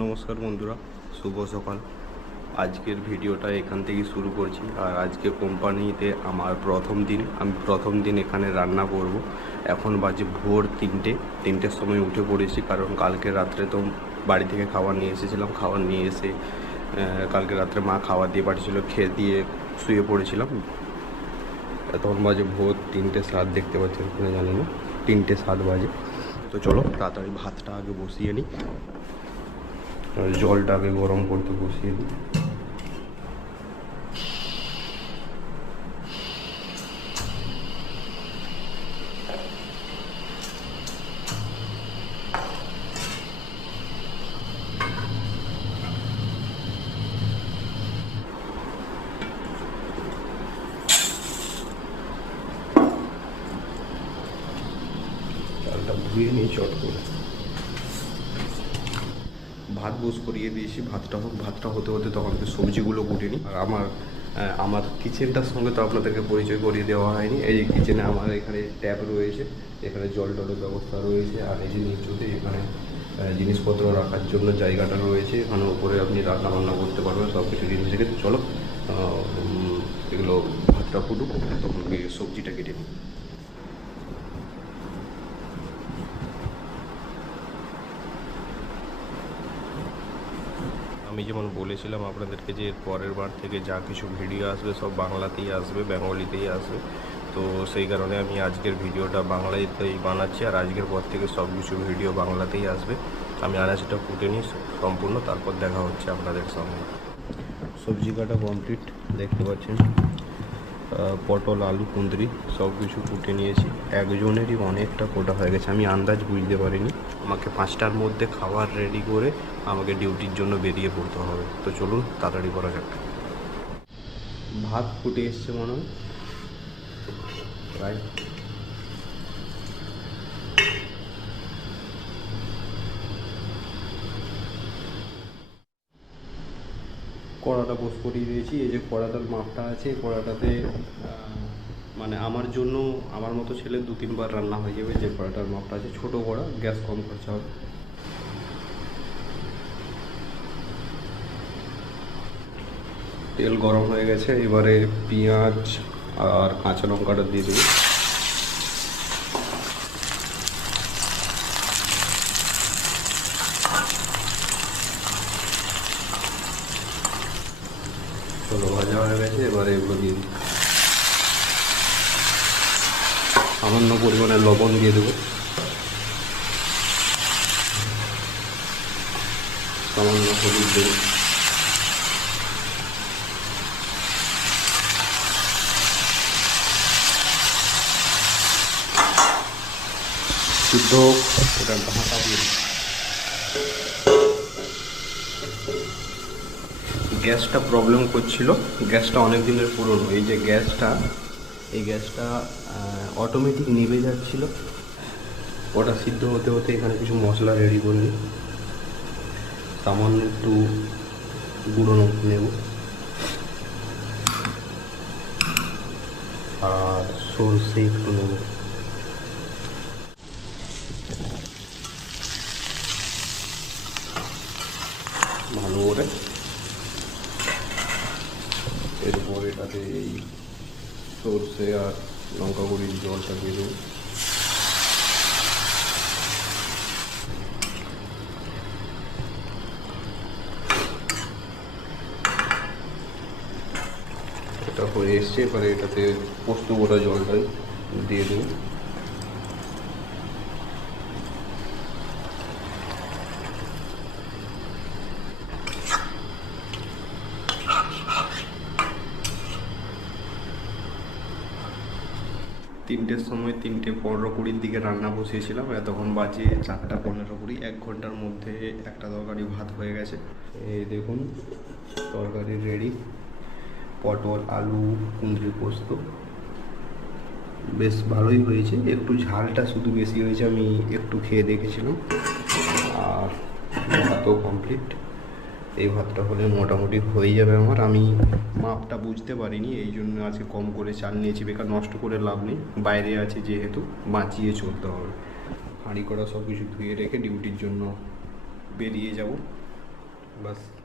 নমস্কার বন্ধুরা, শুভ সকাল। আজকের ভিডিওটা এখান থেকেই শুরু করছি। আর আজকে কোম্পানিতে আমার প্রথম দিন, আমি প্রথম দিন এখানে রান্না করব। এখন বাজে ভোর 3টের সময় উঠে পড়েছি, কারণ কালকে রাত্রে তো বাড়ি থেকে খাবার নিয়ে এসেছিলাম। খাবার নিয়ে এসে কালকে রাত্রে মা খাবার দিয়ে পাঠিয়েছিল, খেয়ে দিয়ে শুয়ে পড়েছিলাম। তখন বাজে ভোর 3টে 7, দেখতে পাচ্ছেন কিনা জানি না, 3টে 7 বাজে। তো চলো তাড়াতাড়ি ভাতটা আগে বসিয়ে নিই, জলটা আগে গরম করতে বসিয়ে দিই। চালটা ধুয়ে নিই চট করে। ভাত বস করিয়ে দিয়েছি, ভাতটা হোক। ভাতটা হতে হতে তখন সবজিগুলো কুটে নিই। আর আমার কিচেনটার সঙ্গে তো আপনাদেরকে পরিচয় করিয়ে দেওয়া হয়নি। এই যে কিচেনে আমার এখানে ট্যাপ রয়েছে, এখানে জল টলের ব্যবস্থা রয়েছে। আর এই যে নিচুতে এখানে জিনিসপত্র রাখার জন্য জায়গাটা রয়েছে। এখানে উপরে আপনি রান্না বান্না করতে পারবেন সব কিছু জিনিস রেখে। চলো এগুলো ভাতটা ফুটুক, তখন সবজিটা কেটে নিই। আমি যেমন বলেছিলাম আপনাদেরকে যে পরের বার থেকে যা কিছু ভিডিও আসবে সব বাংলাতেই আসবে, বেঙ্গলিতেই আসবে। তো সেই কারণে আমি আজকের ভিডিওটা বাংলাতেই বানাচ্ছি। আর আজকের পর থেকে সব কিছু ভিডিও বাংলাতেই আসবে। আমি আনাজটা কুটে নিই সম্পূর্ণ, তারপর দেখা হচ্ছে আপনাদের সঙ্গে। সবজি কাটা কমপ্লিট, দেখতে পাচ্ছেন। পটল, আলু, কুঁদরি সব কিছু কুটে নিয়েছি। একজনেরই অনেকটা কোটা হয়ে গেছে, আমি আন্দাজ বুঝতে পারিনি। আমাকে 5টার মধ্যে খাবার রেডি করে আমাকে ডিউটির জন্য বেরিয়ে পড়তে হবে। তো চলুন তাড়াতাড়ি করা যাক। ভাত ফুটে এসছে মনে হয় প্রায়। কড়াটা পোস্ট করিয়ে দিয়েছি। এই যে কড়াটার মাপটা আছে, কড়াটাতে মানে আমার জন্য, আমার মতো ছেলে 2-3 বার রান্না হয়ে যাবে। যে কড়াটার মাপটা আছে, ছোটো কড়া, গ্যাস কম খরচা হবে। তেল গরম হয়ে গেছে, এবারে পেঁয়াজ আর কাঁচা লঙ্কাটা দিয়ে দেবো। চলো ভাজা হয়ে গেছে, এবারে এগুলো দিয়ে দিই। সামান্য পরিমাণে লবণ দিয়ে দেবো, সামান্য হলুদ দেবো। সিদ্ধ এটা ঢাকা দিয়ে দিই। গ্যাসটা প্রবলেম করছিল, গ্যাসটা অনেক দিনের পুরনো। এই যে গ্যাসটা, এই গ্যাসটা অটোমেটিক নিভে যাচ্ছিল। ওটা সিদ্ধ হতে হতে এখানে কিছু মশলা রেডি করে নিই। সামান্য একটু গুঁড়ো লঙ্কা নেব, আর সরষে একটু নেব। ভালো করে এরপর এটাতে এই সরষে আর লঙ্কা গুঁড়ির জলটা দিয়ে দেবো। এটা হয়ে এসছে, এবারে এটাতে পোস্ত গোটা জলটা দিয়ে দেবো। তিনটের সময়, 3:15-20 দিকে রান্না বসিয়েছিলাম। তখন বাজে 4টা 15-20। 1 ঘন্টার মধ্যে একটা তরকারি ভাত হয়ে গেছে। এই দেখুন তরকারি রেডি। পটল, আলু, কুঁদরি পোস্ত বেশ ভালোই হয়েছে। একটু ঝালটা শুধু বেশি হয়েছে, আমি একটু খেয়ে দেখেছিলাম। আর ভাতও কমপ্লিট। এই ভাতটা হলে মোটামুটি হয়ে যাবে আমার। আমি মাপটা বুঝতে পারিনি, এই জন্য আজকে কম করে চাল নিয়েছি। বেকার নষ্ট করে লাভ নেই, বাইরে আছে যেহেতু বাঁচিয়ে চলতে হবে। হাঁড়ি কড়া সব কিছু ধুয়ে রেখে ডিউটির জন্য বেরিয়ে যাব। বাস।